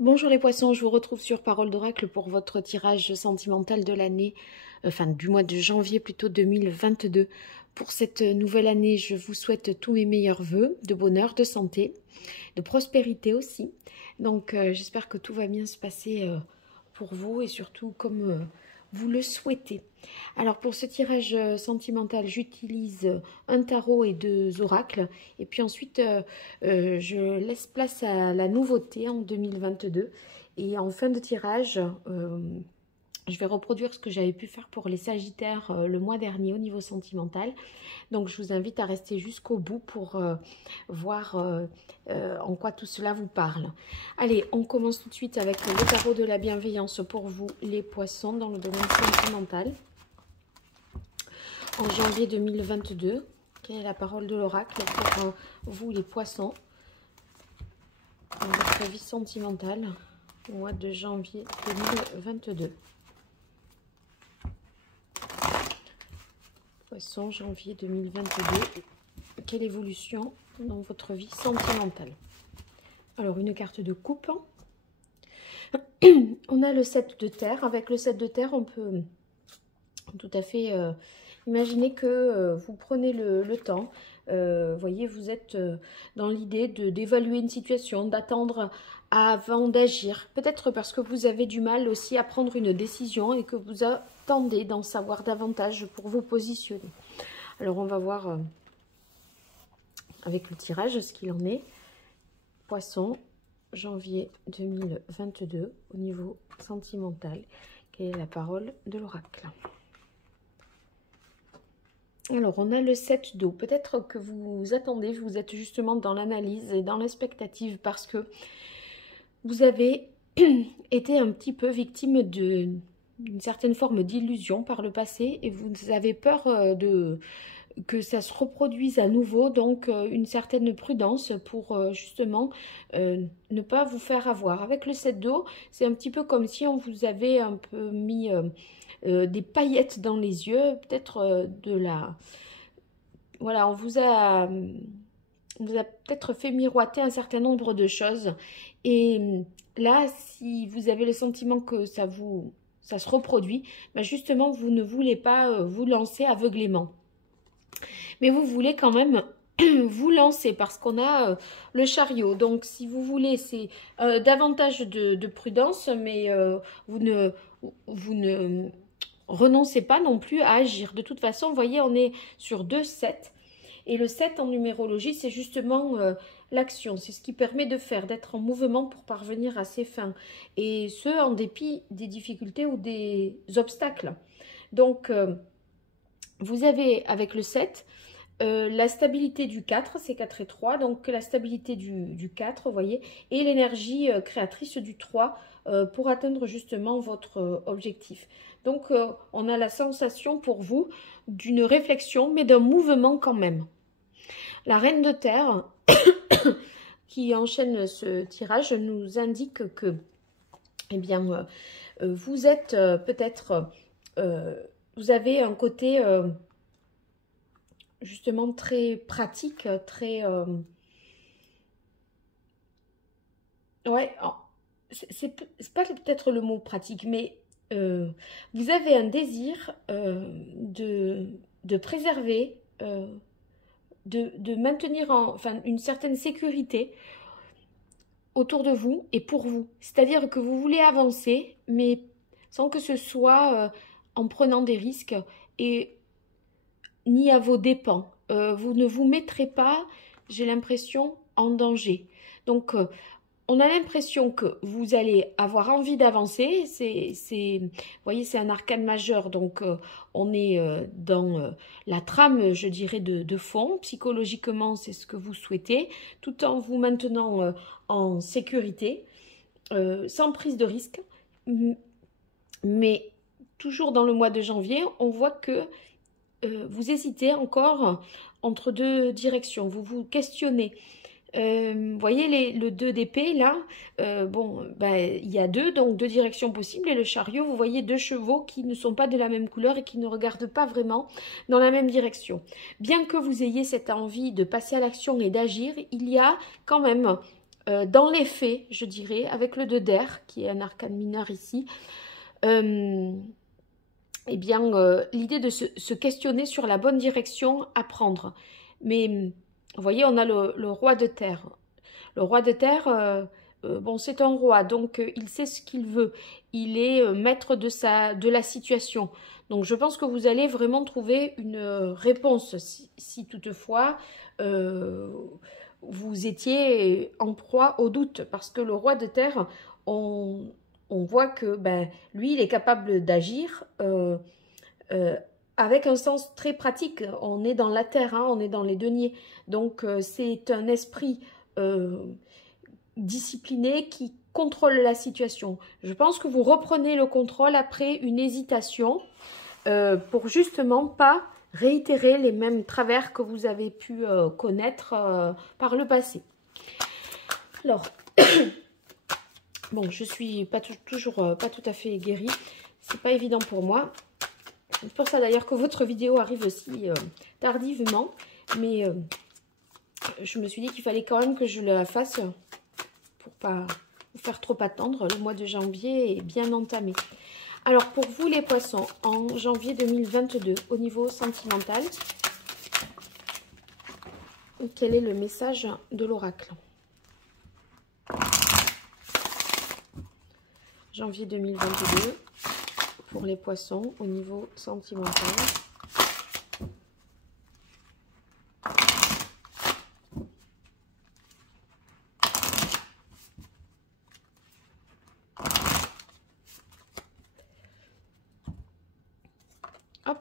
Bonjour les poissons, je vous retrouve sur Parole d'Oracle pour votre tirage sentimental de l'année, enfin du mois de janvier plutôt 2022. Pour cette nouvelle année, je vous souhaite tous mes meilleurs vœux de bonheur, de santé, de prospérité aussi. Donc j'espère que tout va bien se passer pour vous et surtout comme vous le souhaitez. Alors pour ce tirage sentimental, j'utilise un tarot et deux oracles. Et puis ensuite, je laisse place à la nouveauté en 2022. Et en fin de tirage, je vais reproduire ce que j'avais pu faire pour les Sagittaires le mois dernier au niveau sentimental. Donc je vous invite à rester jusqu'au bout pour voir en quoi tout cela vous parle. Allez, on commence tout de suite avec le tarot de la bienveillance pour vous les poissons dans le domaine sentimental. En janvier 2022, quelle est la parole de l'oracle pour vous les poissons dans votre vie sentimentale au mois de janvier 2022? Poisson, janvier 2022. Quelle évolution dans votre vie sentimentale? Alors, une carte de coupe. On a le 7 de terre. Avec le 7 de terre, on peut tout à fait imaginer que vous prenez le temps. Voyez, vous êtes dans l'idée d'évaluer une situation, d'attendre avant d'agir. Peut-être parce que vous avez du mal aussi à prendre une décision et que vous attendez d'en savoir davantage pour vous positionner. Alors, on va voir avec le tirage ce qu'il en est. Poisson, janvier 2022, au niveau sentimental. Quelle est la parole de l'oracle? Alors, on a le 7 d'eau. Peut-être que vous attendez, vous êtes justement dans l'analyse et dans l'expectative parce que vous avez été un petit peu victime d'une certaine forme d'illusion par le passé et vous avez peur que ça se reproduise à nouveau, donc une certaine prudence pour justement ne pas vous faire avoir. Avec le 7 d'eau, c'est un petit peu comme si on vous avait un peu mis des paillettes dans les yeux, peut-être de la... Voilà, on vous a peut-être fait miroiter un certain nombre de choses. Et là, si vous avez le sentiment que ça se reproduit, ben justement, vous ne voulez pas vous lancer aveuglément. Mais vous voulez quand même vous lancer parce qu'on a le chariot. Donc, si vous voulez, c'est davantage de prudence, mais vous ne renoncez pas non plus à agir. De toute façon, vous voyez, on est sur 2-7. Et le 7 en numérologie, c'est justement l'action. C'est ce qui permet de faire, d'être en mouvement pour parvenir à ses fins. Et ce, en dépit des difficultés ou des obstacles. Donc, vous avez avec le 7... la stabilité du 4, c'est 4 et 3, donc la stabilité du 4, vous voyez, et l'énergie créatrice du 3 pour atteindre justement votre objectif. Donc, on a la sensation pour vous d'une réflexion, mais d'un mouvement quand même. La reine de terre, qui enchaîne ce tirage, nous indique que, eh bien, vous êtes peut-être, vous avez un côté... justement très pratique, très... ouais, c'est pas peut-être le mot pratique, mais vous avez un désir de préserver, de maintenir enfin, une certaine sécurité autour de vous et pour vous. C'est-à-dire que vous voulez avancer, mais sans que ce soit en prenant des risques et ni à vos dépens. Vous ne vous mettrez pas, j'ai l'impression, en danger. Donc, on a l'impression que vous allez avoir envie d'avancer. Vous voyez, c'est un arcane majeur, donc on est dans la trame, je dirais, de fond. Psychologiquement, c'est ce que vous souhaitez, tout en vous maintenant en sécurité, sans prise de risque. Mais toujours dans le mois de janvier, on voit que vous hésitez encore entre deux directions, vous vous questionnez. Vous voyez le 2 d'épée là, bon, ben, il y a donc deux directions possibles et le chariot, vous voyez deux chevaux qui ne sont pas de la même couleur et qui ne regardent pas vraiment dans la même direction. Bien que vous ayez cette envie de passer à l'action et d'agir, il y a quand même dans les faits, je dirais, avec le 2 d'air, qui est un arcane mineur ici, eh bien, l'idée de se questionner sur la bonne direction à prendre. Mais, vous voyez, on a le roi de terre. Le roi de terre, bon, c'est un roi, donc il sait ce qu'il veut. Il est maître de la situation. Donc, je pense que vous allez vraiment trouver une réponse, si toutefois vous étiez en proie au doute. Parce que le roi de terre, on voit que ben, lui, il est capable d'agir avec un sens très pratique. On est dans la terre, hein, on est dans les deniers. Donc, c'est un esprit discipliné qui contrôle la situation. Je pense que vous reprenez le contrôle après une hésitation pour justement pas réitérer les mêmes travers que vous avez pu connaître par le passé. Alors, bon, je suis toujours pas tout à fait guérie. C'est pas évident pour moi. C'est pour ça d'ailleurs que votre vidéo arrive aussi tardivement. Mais je me suis dit qu'il fallait quand même que je la fasse pour pas vous faire trop attendre. Le mois de janvier est bien entamé. Alors pour vous les poissons, en janvier 2022, au niveau sentimental, quel est le message de l'oracle? Janvier 2022, pour les poissons, au niveau sentimental. Hop.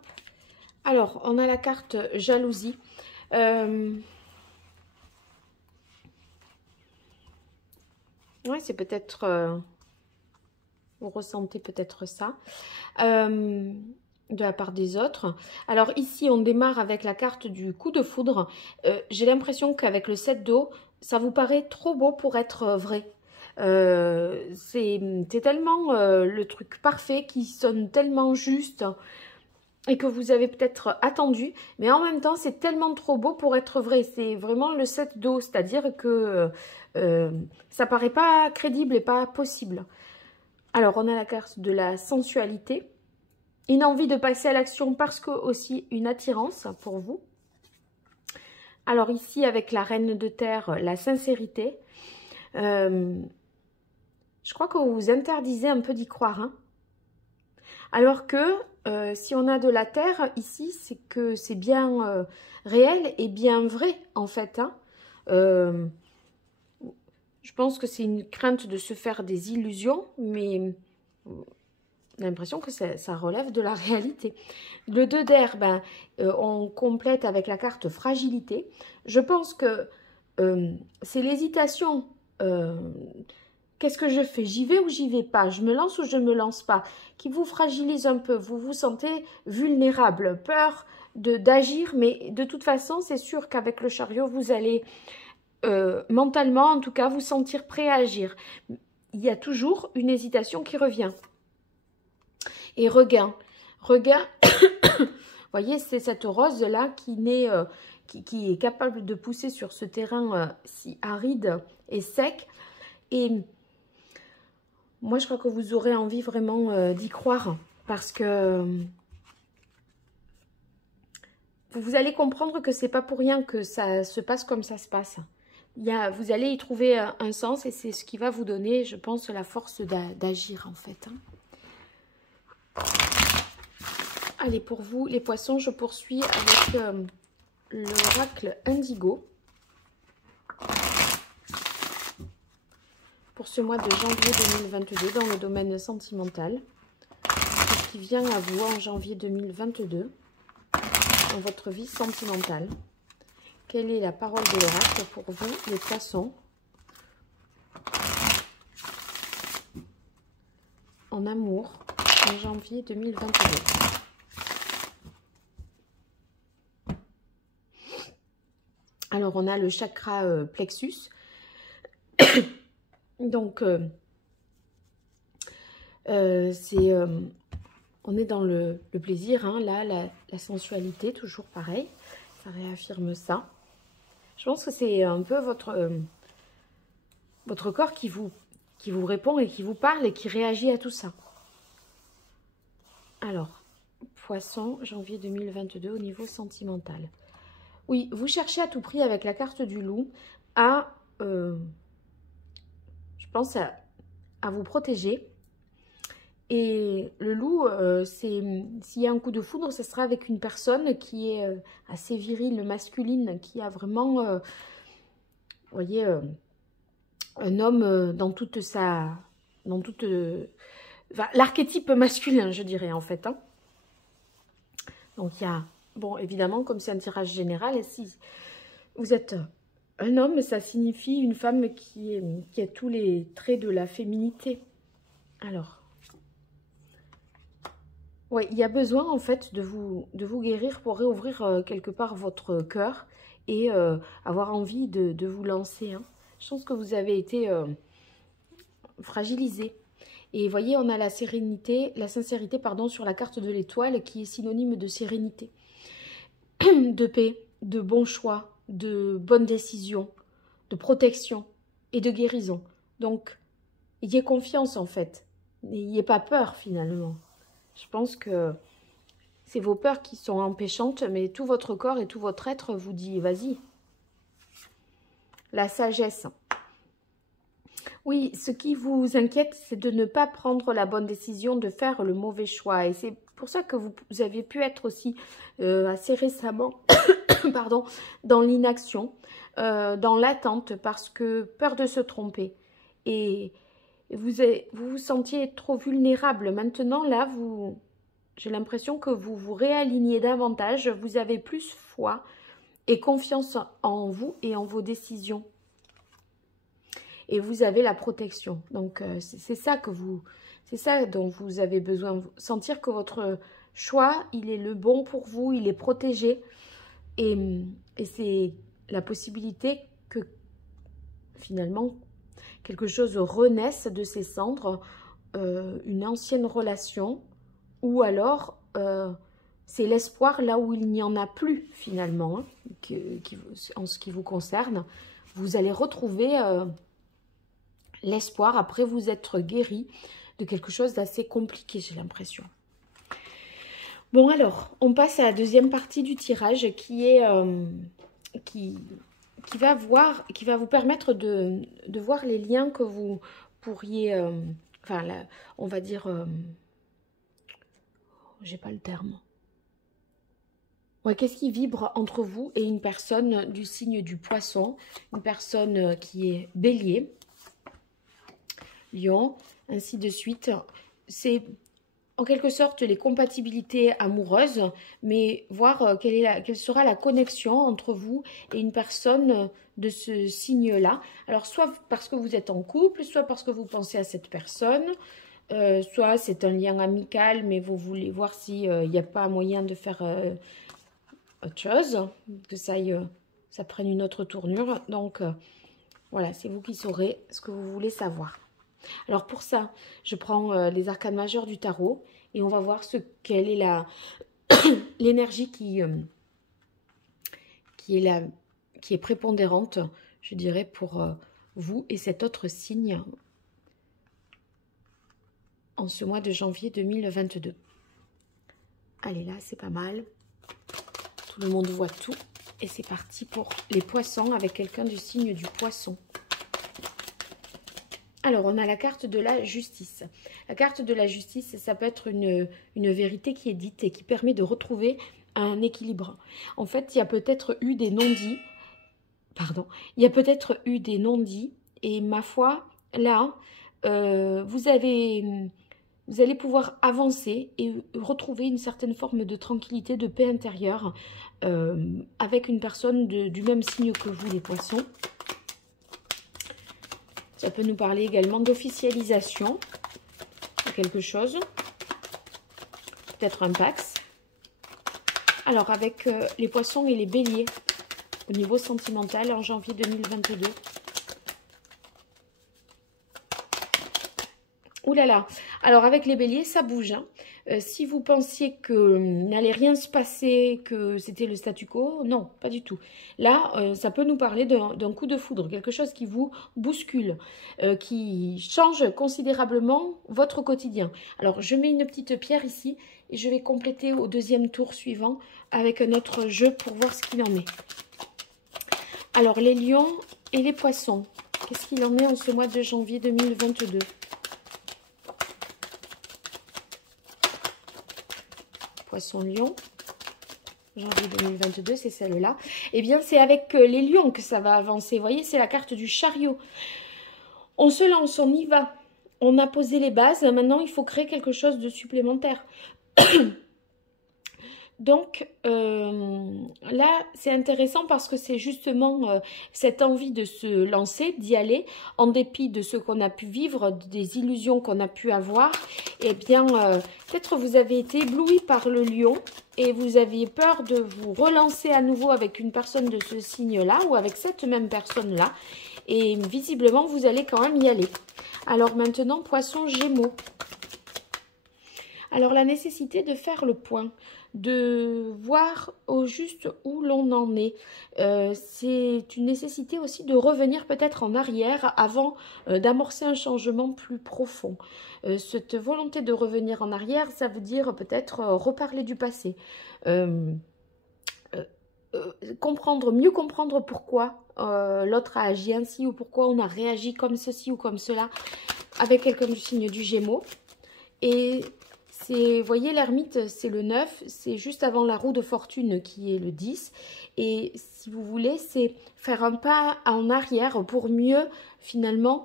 Alors, on a la carte jalousie. Ouais, c'est peut-être... vous ressentez peut-être ça. De la part des autres. Alors ici, on démarre avec la carte du coup de foudre. J'ai l'impression qu'avec le 7 d'eau, ça vous paraît trop beau pour être vrai. C'est tellement le truc parfait qui sonne tellement juste et que vous avez peut-être attendu, mais en même temps, c'est tellement trop beau pour être vrai. C'est vraiment le 7 d'eau, c'est-à-dire que ça paraît pas crédible et pas possible. Alors, on a la carte de la sensualité. Une envie de passer à l'action parce que aussi une attirance pour vous. Alors ici, avec la reine de terre, la sincérité. Je crois que vous vous interdisez un peu d'y croire. Hein. Alors que si on a de la terre ici, c'est que c'est bien réel et bien vrai en fait. Hein. Je pense que c'est une crainte de se faire des illusions, mais on a l'impression que ça relève de la réalité. Le 2 d'air, ben, on complète avec la carte fragilité. Je pense que c'est l'hésitation. Qu'est-ce que je fais? J'y vais ou j'y vais pas? Je me lance ou je me lance pas? Qui vous fragilise un peu. Vous vous sentez vulnérable, peur d'agir, mais de toute façon, c'est sûr qu'avec le chariot, vous allez... mentalement, en tout cas, vous sentir prêt à agir. Il y a toujours une hésitation qui revient. Et regain. Regain, vous voyez, c'est cette rose-là qui est capable de pousser sur ce terrain si aride et sec. Et moi, je crois que vous aurez envie vraiment d'y croire. Parce que vous allez comprendre que c'est pas pour rien que ça se passe comme ça se passe. Vous allez y trouver un sens et c'est ce qui va vous donner, je pense, la force d'agir en fait. Hein. Allez, pour vous, les poissons, je poursuis avec l'oracle Indigo. Pour ce mois de janvier 2022 dans le domaine sentimental. Ce qui vient à vous en janvier 2022 dans votre vie sentimentale. Quelle est la parole de l'oracle pour vous, les poissons, en amour, en janvier 2022? Alors, on a le chakra plexus. Donc, on est dans le plaisir, hein, là, la sensualité, toujours pareil. Ça réaffirme ça. Je pense que c'est un peu votre votre corps qui vous répond et qui vous parle et qui réagit à tout ça. Alors, Poisson, janvier 2022 au niveau sentimental. Oui, vous cherchez à tout prix avec la carte du loup à, je pense, à vous protéger. Et le loup, s'il y a un coup de foudre, ce sera avec une personne qui est assez virile, masculine, qui a vraiment, vous voyez, un homme dans toute sa... enfin, l'archétype masculin, je dirais, en fait. Hein. Donc, il y a... Bon, évidemment, comme c'est un tirage général, si vous êtes un homme, ça signifie une femme qui a tous les traits de la féminité. Alors... Oui, il y a besoin en fait de vous guérir pour réouvrir quelque part votre cœur et avoir envie de vous lancer. Hein. Je pense que vous avez été fragilisé. Et vous voyez, on a la sérénité, la sincérité, pardon, sur la carte de l'étoile qui est synonyme de sérénité, de paix, de bons choix, de bonnes décisions, de protection et de guérison. Donc, ayez confiance en fait. N'ayez pas peur finalement. Je pense que c'est vos peurs qui sont empêchantes, mais tout votre corps et tout votre être vous dit, vas-y. La sagesse. Oui, ce qui vous inquiète, c'est de ne pas prendre la bonne décision, de faire le mauvais choix. Et c'est pour ça que vous avez pu être aussi assez récemment pardon, dans l'inaction, dans l'attente, parce que peur de se tromper. Et vous vous sentiez trop vulnérable. Maintenant, là, j'ai l'impression que vous vous réalignez davantage. Vous avez plus foi et confiance en vous et en vos décisions. Et vous avez la protection. Donc, c'est ça dont vous avez besoin. Sentir que votre choix, il est le bon pour vous, il est protégé. Et c'est la possibilité que, finalement, quelque chose renaisse de ses cendres, une ancienne relation, ou alors c'est l'espoir là où il n'y en a plus finalement, hein, en ce qui vous concerne. Vous allez retrouver l'espoir après vous être guéri de quelque chose d'assez compliqué, j'ai l'impression. Bon alors, on passe à la deuxième partie du tirage qui est... qui va vous permettre de voir les liens que vous pourriez, enfin, là, on va dire, j'ai pas le terme. Ouais, qu'est-ce qui vibre entre vous et une personne du signe du Poisson, une personne qui est Bélier, Lion, ainsi de suite. C'est en quelque sorte les compatibilités amoureuses, mais voir quelle sera la connexion entre vous et une personne de ce signe-là. Alors, soit parce que vous êtes en couple, soit parce que vous pensez à cette personne, soit c'est un lien amical, mais vous voulez voir s'il n'y a pas moyen de faire autre chose, que ça prenne une autre tournure. Donc, voilà, c'est vous qui saurez ce que vous voulez savoir. Alors pour ça, je prends les arcanes majeures du tarot et on va voir quelle est l'énergie qui est prépondérante, je dirais, pour vous et cet autre signe en ce mois de janvier 2022. Allez, là, c'est pas mal. Tout le monde voit tout. Et c'est parti pour les poissons avec quelqu'un du signe du Poisson. Alors, on a la carte de la justice. La carte de la justice, ça peut être une vérité qui est dite et qui permet de retrouver un équilibre. En fait, il y a peut-être eu des non-dits. Pardon. Il y a peut-être eu des non-dits. Et ma foi, là, vous allez pouvoir avancer et retrouver une certaine forme de tranquillité, de paix intérieure avec une personne du même signe que vous, les poissons. Ça peut nous parler également d'officialisation de quelque chose. Peut-être un pax. Alors, avec les poissons et les béliers, au niveau sentimental, en janvier 2022. Ouh là là. Alors avec les béliers, ça bouge. Hein. Si vous pensiez que n'allait rien se passer, que c'était le statu quo, non, pas du tout. Là, ça peut nous parler d'un coup de foudre, quelque chose qui vous bouscule, qui change considérablement votre quotidien. Alors, je mets une petite pierre ici et je vais compléter au deuxième tour suivant avec un autre jeu pour voir ce qu'il en est. Alors, les lions et les poissons, qu'est-ce qu'il en est en ce mois de janvier 2022 ? Poisson-lion, janvier 2022, c'est celle-là. Eh bien, c'est avec les lions que ça va avancer. Vous voyez, c'est la carte du chariot. On se lance, on y va. On a posé les bases. Maintenant, il faut créer quelque chose de supplémentaire. Donc, là, c'est intéressant parce que c'est justement cette envie de se lancer, d'y aller, en dépit de ce qu'on a pu vivre, des illusions qu'on a pu avoir. Eh bien, peut-être vous avez été ébloui par le lion et vous aviez peur de vous relancer à nouveau avec une personne de ce signe-là ou avec cette même personne-là. Et visiblement, vous allez quand même y aller. Alors maintenant, poisson gémeaux. Alors, la nécessité de faire le point, de voir au juste où l'on en est. C'est une nécessité aussi de revenir peut-être en arrière avant d'amorcer un changement plus profond. Cette volonté de revenir en arrière, ça veut dire peut-être reparler du passé. Mieux comprendre pourquoi l'autre a agi ainsi ou pourquoi on a réagi comme ceci ou comme cela avec quelqu'un du signe du Gémeaux. Et vous voyez, l'ermite, c'est le 9, c'est juste avant la roue de fortune qui est le 10. Et si vous voulez, c'est faire un pas en arrière pour mieux, finalement,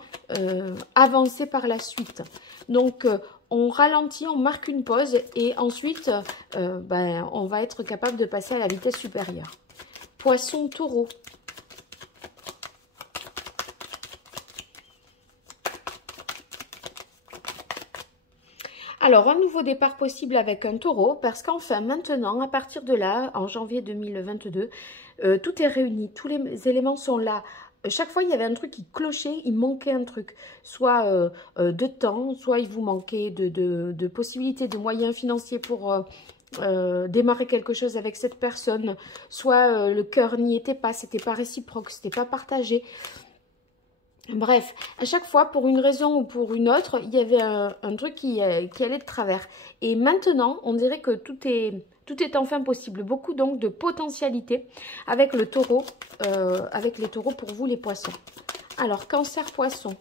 avancer par la suite. Donc, on ralentit, on marque une pause et ensuite, on va être capable de passer à la vitesse supérieure. Poisson, taureau. Alors, un nouveau départ possible avec un taureau, parce qu'enfin, maintenant, à partir de là, en janvier 2022, tout est réuni, tous les éléments sont là. Chaque fois, il y avait un truc qui clochait, il manquait un truc. Soit de temps, soit il vous manquait de possibilités, de moyens financiers pour démarrer quelque chose avec cette personne. Soit le cœur n'y était pas, c'était pas réciproque, c'était pas partagé. Bref, à chaque fois, pour une raison ou pour une autre, il y avait un truc qui allait de travers. Et maintenant, on dirait que tout est enfin possible. Beaucoup donc de potentialité avec le taureau, avec les taureaux pour vous les poissons. Alors, cancer poisson.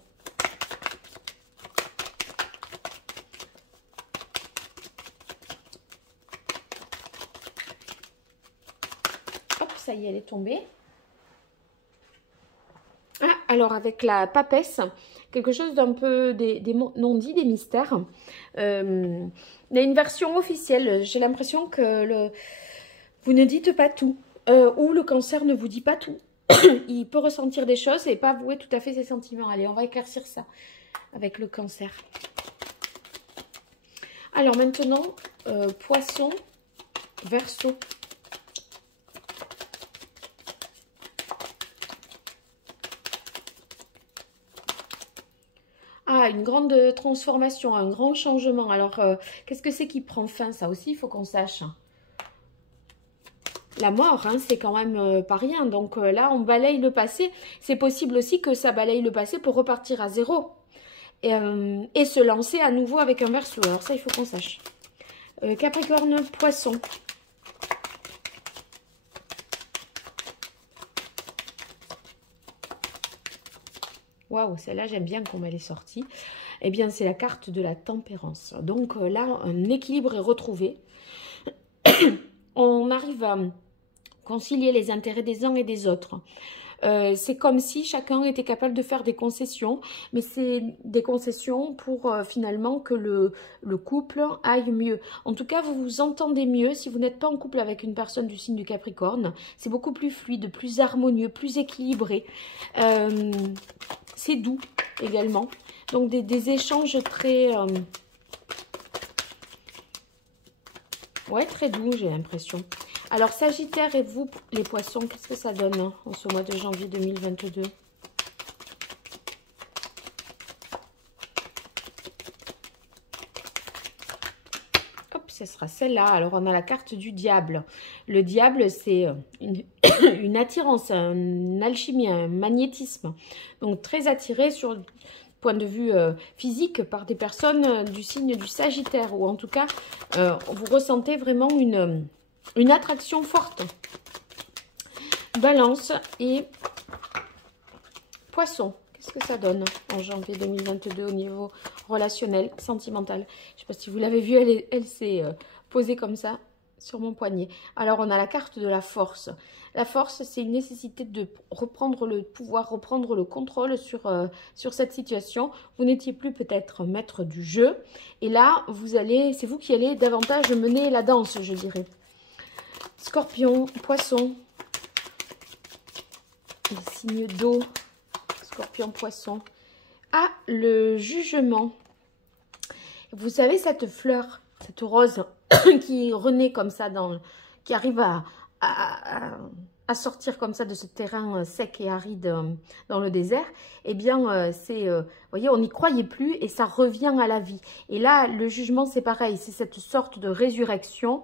Hop, ça y est, elle est tombée. Ah, alors avec la papesse, quelque chose d'un peu des non-dits, des mystères. Il y a une version officielle. J'ai l'impression que vous ne dites pas tout. Ou le cancer ne vous dit pas tout. Il peut ressentir des choses et pas avouer tout à fait ses sentiments. Allez, on va éclaircir ça avec le cancer. Alors maintenant, poisson, verseau. Ah, une grande transformation, un grand changement. Alors, qu'est-ce que c'est qui prend fin? Ça aussi, il faut qu'on sache. La mort, hein, c'est quand même pas rien. Donc là, on balaye le passé. C'est possible aussi que ça balaye le passé pour repartir à zéro. Et se lancer à nouveau avec un verseau. Alors ça, il faut qu'on sache. Capricorne, poisson. Waouh, celle-là, j'aime bien comment elle est sortie. Eh bien, c'est la carte de la tempérance. Donc là, un équilibre est retrouvé. On arrive à concilier les intérêts des uns et des autres. C'est comme si chacun était capable de faire des concessions, mais c'est des concessions pour finalement que le couple aille mieux. En tout cas, vous vous entendez mieux si vous n'êtes pas en couple avec une personne du signe du Capricorne. C'est beaucoup plus fluide, plus harmonieux, plus équilibré. C'est doux également. Donc des échanges très... ouais, très doux, j'ai l'impression. Alors, Sagittaire et vous, les poissons, qu'est-ce que ça donne hein, en ce mois de janvier 2022? ce sera celle-là. Alors, on a la carte du diable. Le diable, c'est une attirance, une alchimie, un magnétisme. Donc, très attiré sur le point de vue physique par des personnes du signe du Sagittaire. Ou en tout cas, vous ressentez vraiment une attraction forte. Balance et Poisson. Qu'est-ce que ça donne en janvier 2022 au niveau relationnel, sentimental? Je ne sais pas si vous l'avez vu, elle s'est posée comme ça sur mon poignet. Alors, on a la carte de la force. La force, c'est une nécessité de reprendre le pouvoir, reprendre le contrôle sur cette situation. Vous n'étiez plus peut-être maître du jeu. Et là, c'est vous qui allez davantage mener la danse, je dirais. Scorpion, Poisson. Les signes d'eau. Scorpion, Poisson. Ah, le jugement. Vous savez, cette fleur, cette rose qui renaît comme ça, qui arrive à sortir comme ça de ce terrain sec et aride dans le désert, eh bien, vous voyez, on n'y croyait plus et ça revient à la vie. Et là, le jugement, c'est pareil, c'est cette sorte de résurrection.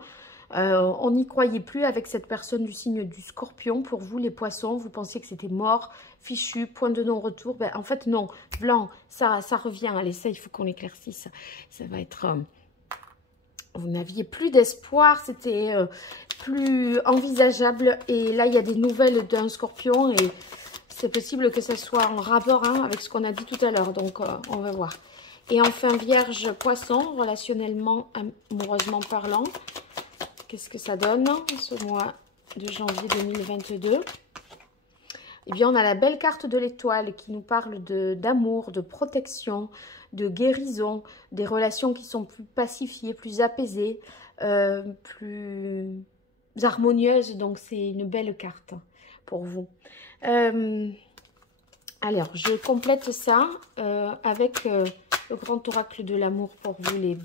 On n'y croyait plus avec cette personne du signe du Scorpion. Pour vous, les poissons, vous pensiez que c'était mort, fichu, point de non-retour. Ben, en fait, non. Blanc, ça revient. Allez, ça, il faut qu'on l'éclaircisse. Ça va être... vous n'aviez plus d'espoir. C'était plus envisageable. Et là, il y a des nouvelles d'un Scorpion. Et c'est possible que ça soit en rapport avec ce qu'on a dit tout à l'heure. Donc, on va voir. Et enfin, Vierge, Poisson, relationnellement, amoureusement parlant. Qu'est-ce que ça donne ce mois de janvier 2022? Eh bien, on a la belle carte de l'étoile qui nous parle d'amour, de protection, de guérison, des relations qui sont plus pacifiées, plus apaisées, plus harmonieuses. Donc, c'est une belle carte pour vous. Alors, je complète ça avec le grand oracle de l'amour pour vous, les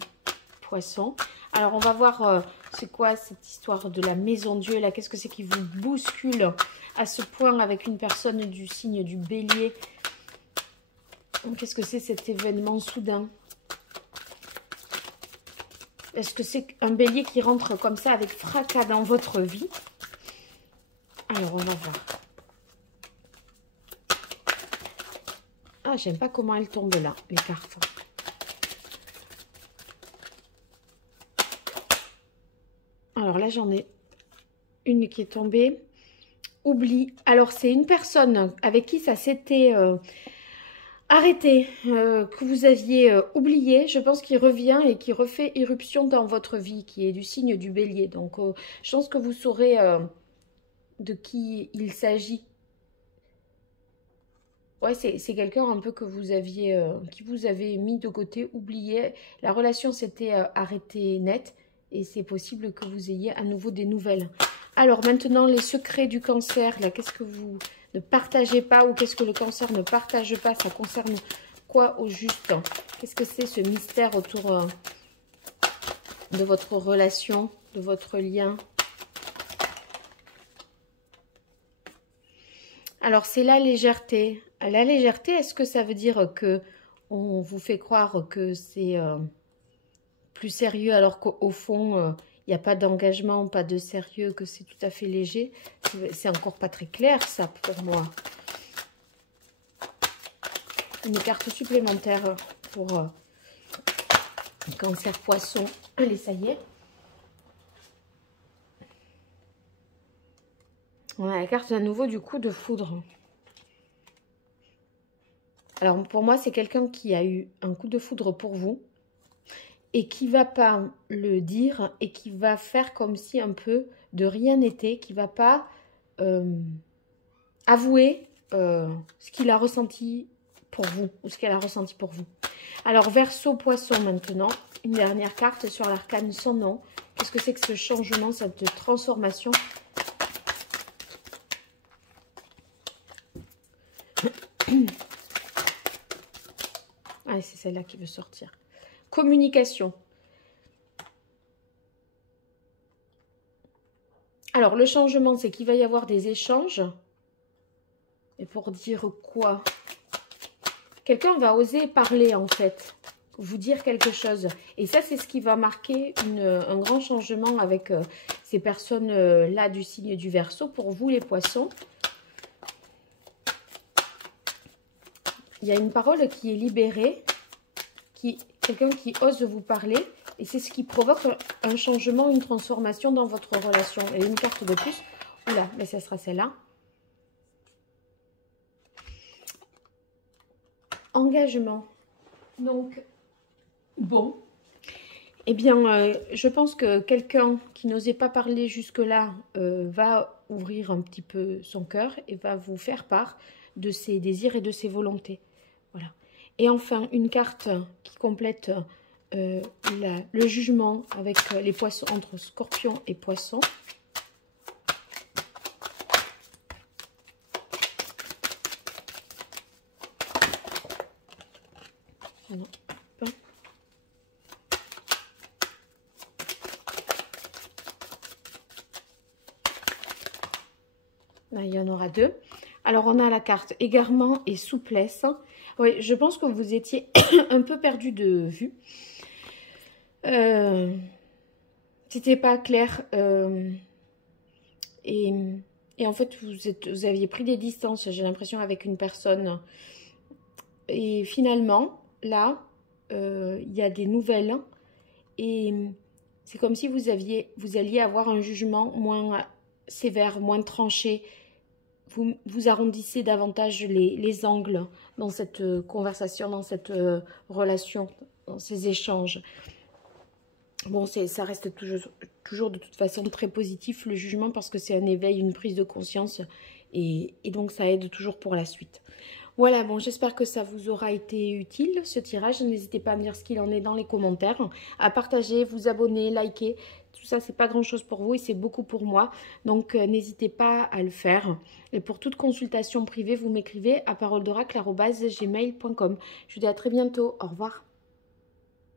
poissons. Alors, on va voir c'est quoi cette histoire de la maison Dieu, là. Qu'est-ce que c'est qui vous bouscule à ce point avec une personne du signe du bélier? Qu'est-ce que c'est cet événement soudain? Est-ce que c'est un bélier qui rentre comme ça avec fracas dans votre vie? Alors, on va voir. Ah, j'aime pas comment elles tombent là, les cartes. Alors là, j'en ai une qui est tombée. Oublie. Alors, c'est une personne avec qui ça s'était arrêté, que vous aviez oublié. Je pense qu'il revient et qui refait irruption dans votre vie, qui est du signe du bélier. Donc, je pense que vous saurez de qui il s'agit. Ouais, c'est quelqu'un un peu que vous aviez, qui vous avez mis de côté, oublié. La relation s'était arrêtée net. Et c'est possible que vous ayez à nouveau des nouvelles. Alors maintenant, les secrets du cancer, là, qu'est-ce que vous ne partagez pas ou qu'est-ce que le cancer ne partage pas? Ça concerne quoi au juste? Qu'est-ce que c'est ce mystère autour de votre relation, de votre lien? Alors, c'est la légèreté. La légèreté, est-ce que ça veut dire que on vous fait croire que c'est... plus sérieux alors qu'au fond, il n'y a pas d'engagement, pas de sérieux, que c'est tout à fait léger? C'est encore pas très clair ça pour moi. Une carte supplémentaire pour Cancer Poisson. Allez, ça y est. On a la carte à nouveau du coup de foudre. Alors pour moi, c'est quelqu'un qui a eu un coup de foudre pour vous. Et qui va pas le dire et qui va faire comme si un peu de rien n'était, qui va pas avouer ce qu'il a ressenti pour vous ou ce qu'elle a ressenti pour vous. Alors Verseau Poisson maintenant, une dernière carte sur l'arcane sans nom. Qu'est-ce que c'est que ce changement, cette transformation? Ah, c'est celle-là qui veut sortir. Communication. Alors, le changement, c'est qu'il va y avoir des échanges. Et pour dire quoi? Quelqu'un va oser parler, en fait. vous dire quelque chose. Et ça, c'est ce qui va marquer un grand changement avec ces personnes-là du signe du Verseau. Pour vous, les poissons, il y a une parole qui est libérée, quelqu'un qui ose vous parler. Et c'est ce qui provoque un changement, une transformation dans votre relation. Et une carte de plus. Oula, mais ça sera celle-là. Engagement. Donc, bon. Eh bien, je pense que quelqu'un qui n'osait pas parler jusque-là va ouvrir un petit peu son cœur et va vous faire part de ses désirs et de ses volontés. Voilà. Et enfin, une carte qui complète le jugement avec les poissons, entre Scorpion et Poisson. Non. Là, il y en aura deux. Alors, on a la carte égarement et souplesse. Oui, je pense que vous étiez un peu perdu de vue. C'était pas clair. Et en fait, vous aviez pris des distances, j'ai l'impression, avec une personne. Et finalement, là, il y a des nouvelles. Et c'est comme si vous alliez avoir un jugement moins sévère, moins tranché. Vous arrondissez davantage les angles dans cette conversation, dans cette relation, dans ces échanges. Bon, ça reste toujours de toute façon très positif, le jugement, parce que c'est un éveil, une prise de conscience. Et donc, ça aide toujours pour la suite. Voilà, bon, j'espère que ça vous aura été utile, ce tirage. N'hésitez pas à me dire ce qu'il en est dans les commentaires, à partager, vous abonner, liker. Tout ça, c'est pas grand-chose pour vous et c'est beaucoup pour moi. Donc, n'hésitez pas à le faire. Et pour toute consultation privée, vous m'écrivez à paroledoracle@gmail.com. Je vous dis à très bientôt. Au revoir.